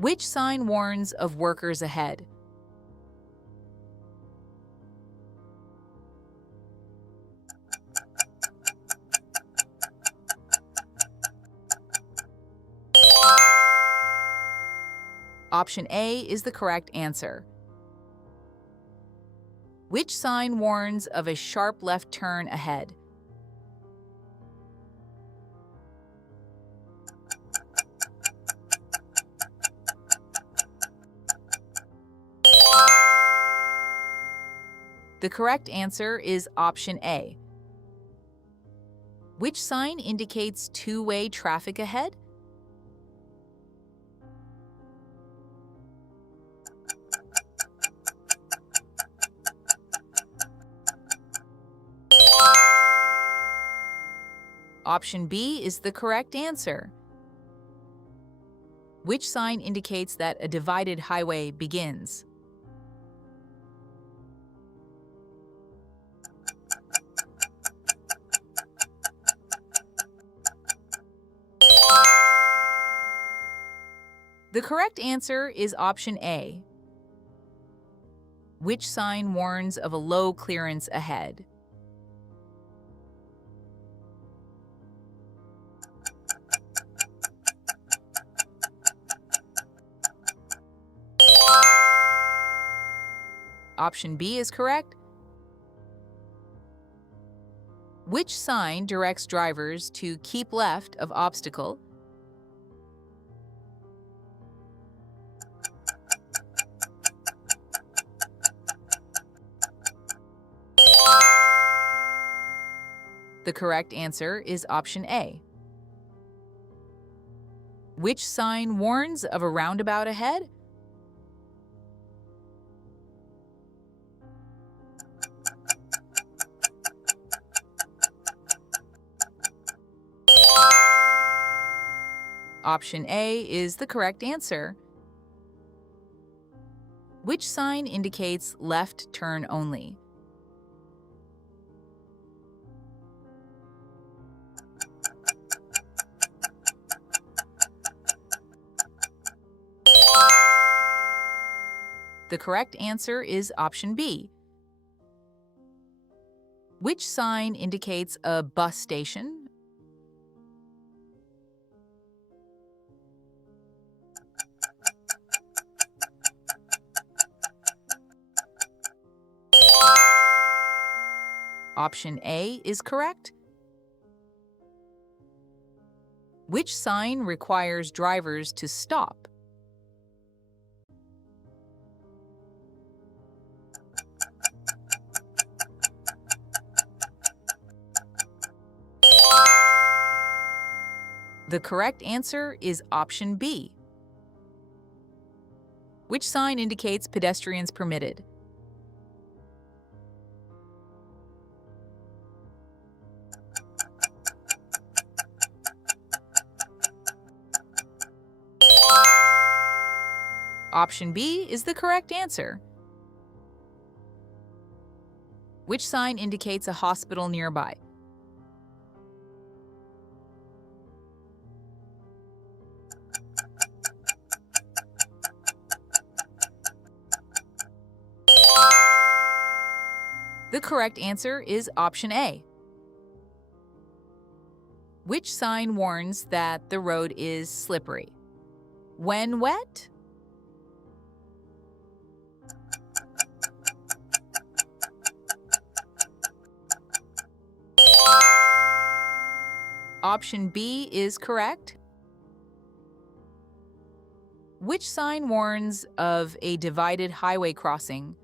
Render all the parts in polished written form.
Which sign warns of workers ahead? Option A is the correct answer. Which sign warns of a sharp left turn ahead? The correct answer is option A. Which sign indicates two-way traffic ahead? Option B is the correct answer. Which sign indicates that a divided highway begins? The correct answer is option A. Which sign warns of a low clearance ahead? Option B is correct. Which sign directs drivers to keep left of obstacle? The correct answer is option A. Which sign warns of a roundabout ahead? Option A is the correct answer. Which sign indicates left turn only? The correct answer is option B. Which sign indicates a bus station? Option A is correct. Which sign requires drivers to stop? The correct answer is option B. Which sign indicates pedestrians permitted? Option B is the correct answer. Which sign indicates a hospital nearby? The correct answer is option A. Which sign warns that the road is slippery? When wet? Option B is correct. Which sign warns of a divided highway crossing?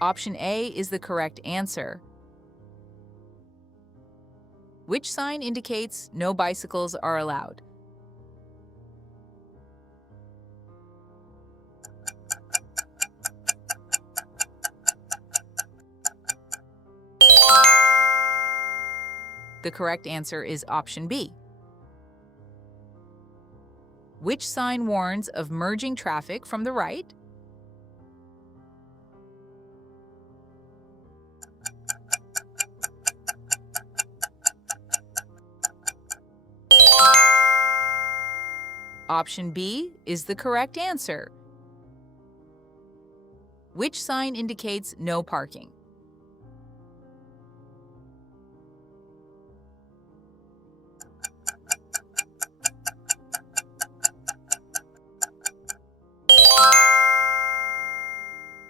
Option A is the correct answer. Which sign indicates no bicycles are allowed? The correct answer is option B. Which sign warns of merging traffic from the right? Option B is the correct answer. Which sign indicates no parking?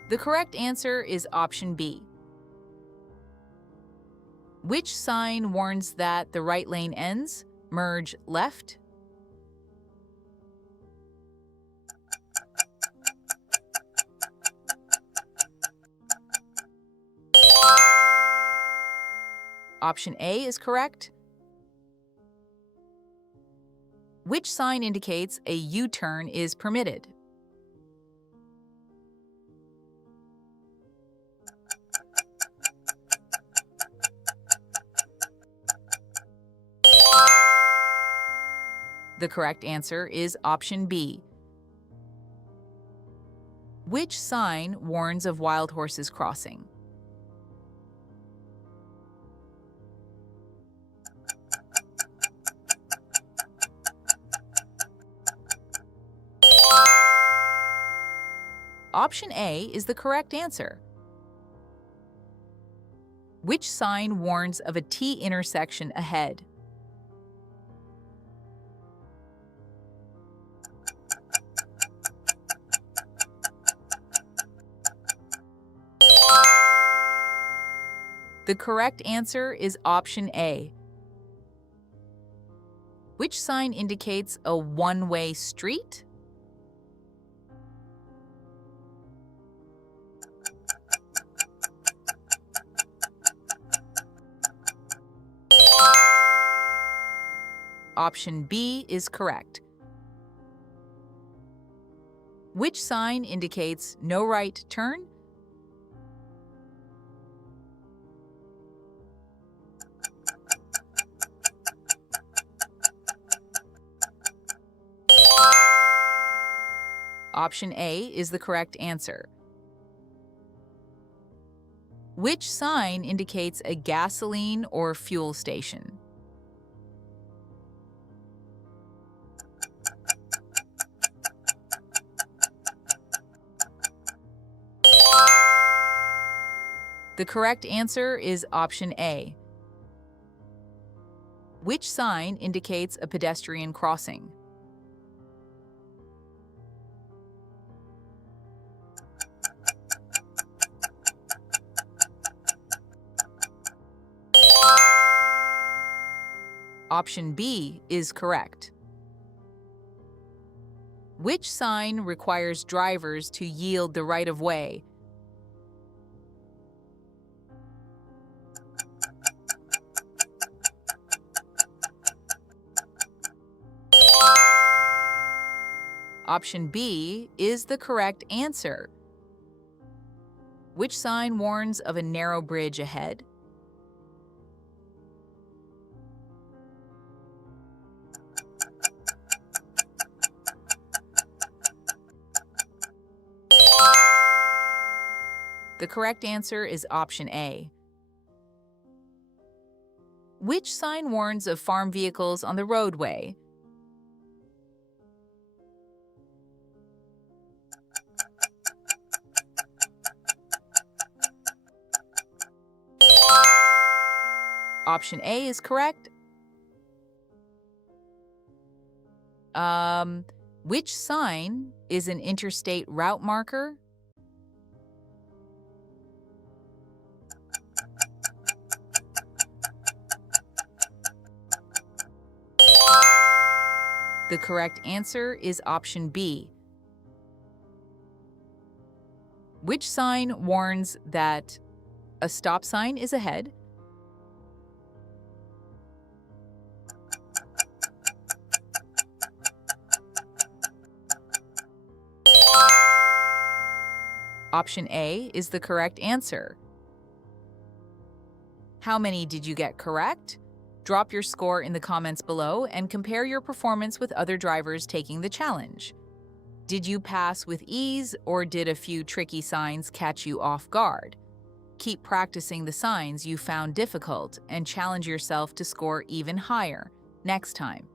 The correct answer is option B. Which sign warns that the right lane ends? Merge left. Option A is correct. Which sign indicates a U-turn is permitted? The correct answer is option B. Which sign warns of wild horses crossing? Option A is the correct answer. Which sign warns of a T intersection ahead? The correct answer is option A. Which sign indicates a one-way street? Option B is correct. Which sign indicates no right turn? Option A is the correct answer. Which sign indicates a gasoline or fuel station? The correct answer is option A. Which sign indicates a pedestrian crossing? Option B is correct. Which sign requires drivers to yield the right-of-way? Option B is the correct answer. Which sign warns of a narrow bridge ahead? The correct answer is option A. Which sign warns of farm vehicles on the roadway? Option A is correct. Which sign is an interstate route marker? The correct answer is option B. Which sign warns that a stop sign is ahead? Option A is the correct answer. How many did you get correct? Drop your score in the comments below and compare your performance with other drivers taking the challenge. Did you pass with ease, or did a few tricky signs catch you off guard? Keep practicing the signs you found difficult and challenge yourself to score even higher next time.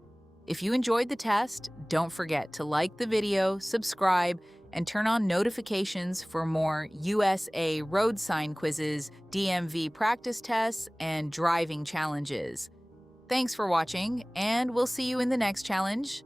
If you enjoyed the test, don't forget to like the video, subscribe, and turn on notifications for more USA road sign quizzes, DMV practice tests, and driving challenges. Thanks for watching, and we'll see you in the next challenge.